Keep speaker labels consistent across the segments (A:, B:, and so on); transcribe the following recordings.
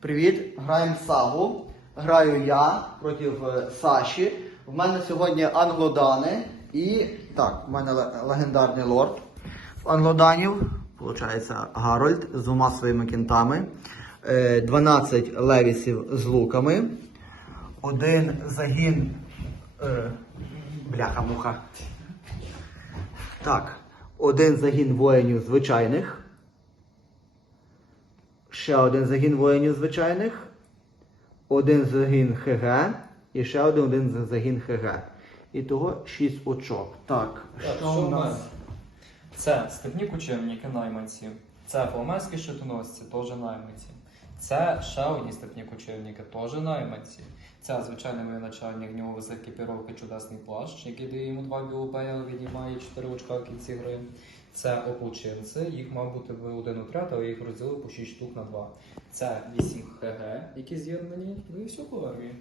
A: Привіт, граємо сагу. Граю я проти е, Саші. В мене сьогодні англодани і. Так, в мене легендарний лорд англоданів. Получається Гарольд з двома своїми кінтами. Е, 12 левісів з луками. Один загін. Е, бляха-муха. Так, один загін воїнів звичайних. Ще один загін воїнів звичайних. Один загін ХГ. І ще один, один загін ХГ. І того 6 очок. Так,
B: Так,
A: що у нас?
B: Це степні кучевники найманці. Це фламандські щитоносці, теж найманці. Це ще одні степні кучевники, теж найманці. Це звичайний воєначальник, в нього високі екіпіровки, чудесний плащ, який дає йому два білопея, віднімає 4 очка в кінці гри. Це ополченці, їх мав бути один отряд, але їх розділив по 6 штук на 2. Це 8 ХГ, які з'єднані, ну і все по армії.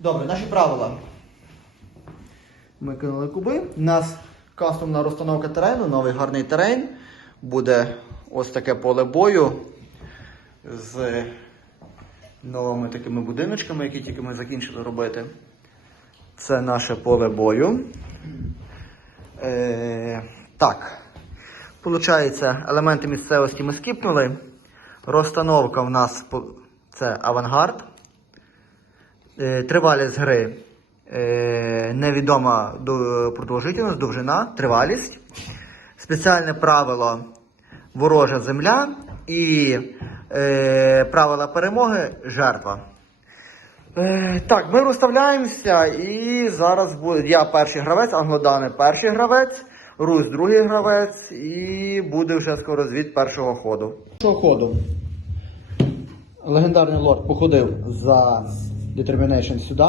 A: Добре, наші правила. Ми кинули куби. У нас кастомна розстановка терену, новий гарний терен. Буде ось таке поле бою з новими такими будиночками, які тільки ми закінчили робити. Це наше поле бою. Е, так. Получається, елементи місцевості ми скіпнули. Розстановка в нас це авангард. Е, Тривалість гри е, невідома продовжительність, довжина, тривалість. Спеціальне правило ворожа земля і е, правила перемоги жертва. Так, ми розставляємося і зараз буде. Я перший гравець, англодани перший гравець, Русь другий гравець, і буде вже скоро звіт першого ходу. Першого ходу. Легендарний лорд походив за Determination сюди.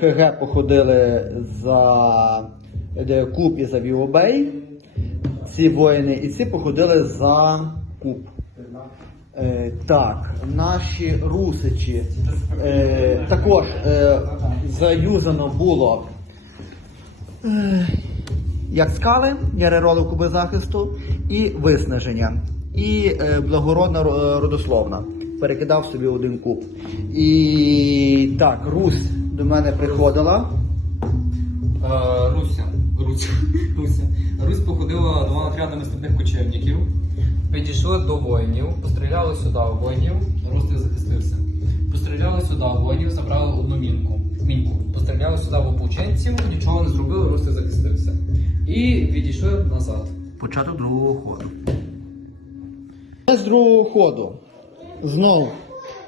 A: ХГ походили за Куб і за Віобей. Ці воїни і ці походили за Куб. Е, так, наші русичі е, також е, заюзано було е, як скали, я реролив куби захисту, і виснаження. І е, благородна родословна. Перекидав собі один куб. І так, Русь до мене приходила.
B: Е, Руся. Руся. Руся. Русь походила двома отрядами степних кочівників. Підійшли до воїнів, постріляли сюди в воїнів, Рустик захистився. Постріляли сюди в воїнів, забрали одну мінку. Мінку. Постріляли сюди в ополченців, нічого не зробили, Рустик захистився. І відійшли назад.
A: Початок другого ходу. З другого ходу. Знов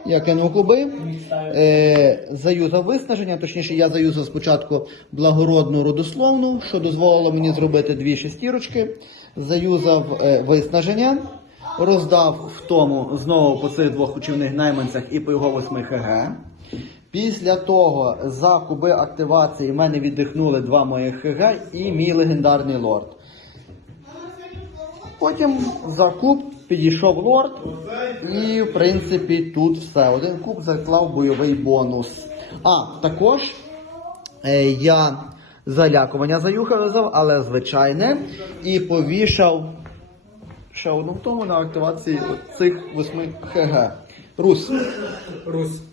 A: я кинув клуби. Е, заюзав виснаження, точніше, я заюзав спочатку благородну родословну, що дозволило мені зробити дві шестірочки. Заюзав е, виснаження, роздав в тому знову по цих двох кочівних найманцях і по його восьми ХГ. Після того за куби активації в мене віддихнули два моїх ХГ і мій легендарний лорд. Потім за куб підійшов лорд, і в принципі тут все. Один куб заклав бойовий бонус. А, також е, я залякування заюхав, але звичайне, і повішав ще одну в тому на активації цих восьми ХГ. Рус.
B: Русь е,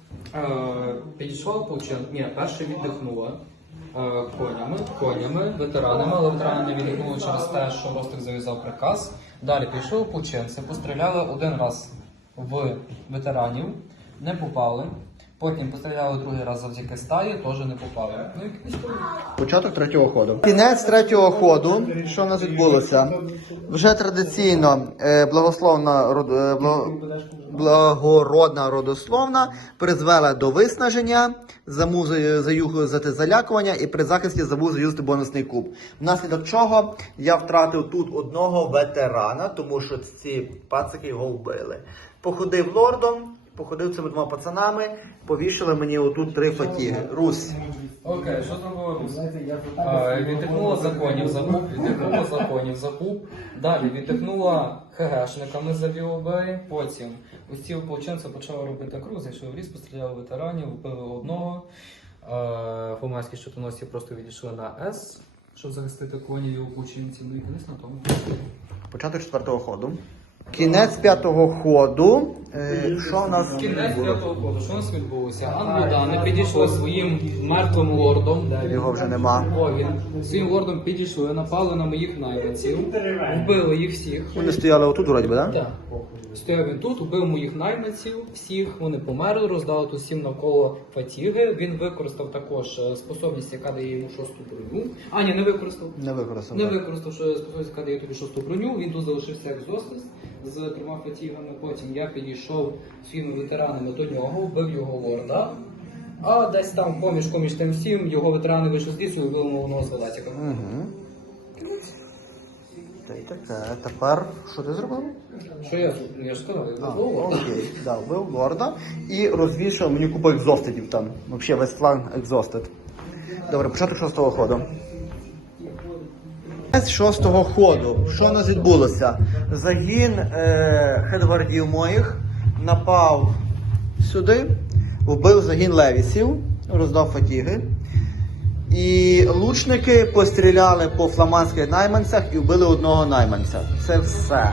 B: підійшла ополчен... Ні, перше віддихнула. е, Конями, конями, ветеранами, але ветерани не віддихнули через те, що Ростик зав'язав приказ. Далі пішли ополченці, постріляли один раз в ветеранів, не попали. Потім постріляли другий раз завдяки стаї, теж не попали. Ну.
A: Початок третього ходу. Кінець третього ходу. Що в нас відбулося? Вже традиційно е, благословна е, бла- благородна родословна призвела до виснаження, замув за- заюзати залякування і при захисті забув заюзати бонусний куб. Внаслідок чого я втратив тут одного ветерана, тому що ці пацики його вбили. Походив лордом, походив цими двома пацанами, повішали мені отут три фатіги. Русь.
B: Окей, що зробила Русь? Е, Відтикнула законів за куб, відтикнула законів за куб. Далі відтикнула ХГшниками за Вілобей. Потім ось ці ополченці почали робити круг, зайшли в ліс, постріляли ветеранів, вбили одного. Фомайські щитоносці просто відійшли на С, щоб захистити конів і ополченців. Ну і кінець на тому.
A: Початок четвертого ходу. Кінець п'ятого ходу. Е, що в нас?
B: Кінець п'ятого ходу. Що у нас відбулося? Англодани підійшли своїм мертвим лордом.
A: Його вже нема.
B: О, він. Своїм лордом підійшли, напали на моїх найманців, вбили їх всіх.
A: Вони стояли отут, вроді би, так?
B: Так. Стояв він тут, убив моїх найманців, всіх вони померли, роздали тут всім навколо фатіги. Він використав також е, способність, яка дає йому шосту броню. А, ні, не використав.
A: Не використав.
B: Не використав що способність, яка дає тобі шосту броню. Він тут залишився як екзостис з трьома фатігами. Потім я підійшов своїми ветеранами до нього, вбив його лорда. А десь там поміж поміж тим всім його ветерани вийшли з лісу і вбили мого з Велетіка.
A: Угу. Та й таке. Тепер що ти зробив?
B: Що я я ж сказав, я
A: А,
B: вбив лорда.
A: окей, да, вбив лорда і розвішав мені купу екзостедів там. Взагалі весь фланг екзостед. Добре, початок шостого ходу. З шостого ходу. Що у нас відбулося? Загін е, хедгвардів моїх напав сюди, вбив загін левісів, роздав фатіги. І лучники постріляли по фламандських найманцях і вбили одного найманця. Це все.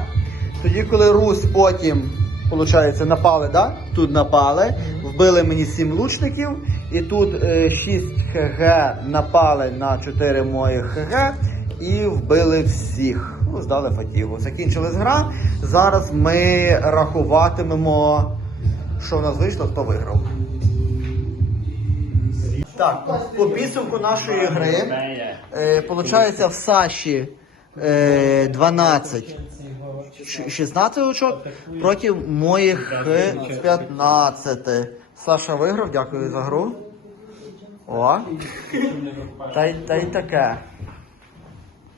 A: Тоді, коли Русь потім, виходить, напали, да? тут напали, вбили мені 7 лучників, і тут е, 6 ХГ напали на 4 моїх ХГ і вбили всіх. Ну, здали фатігу. Закінчилась гра. Зараз ми рахуватимемо, що в нас вийшло, хто виграв. Так, по- підсумку нашої гри, е, получається в Саші е, 12, 16 очок проти моїх е, 15. Саша виграв, дякую за гру. О. Та й таке.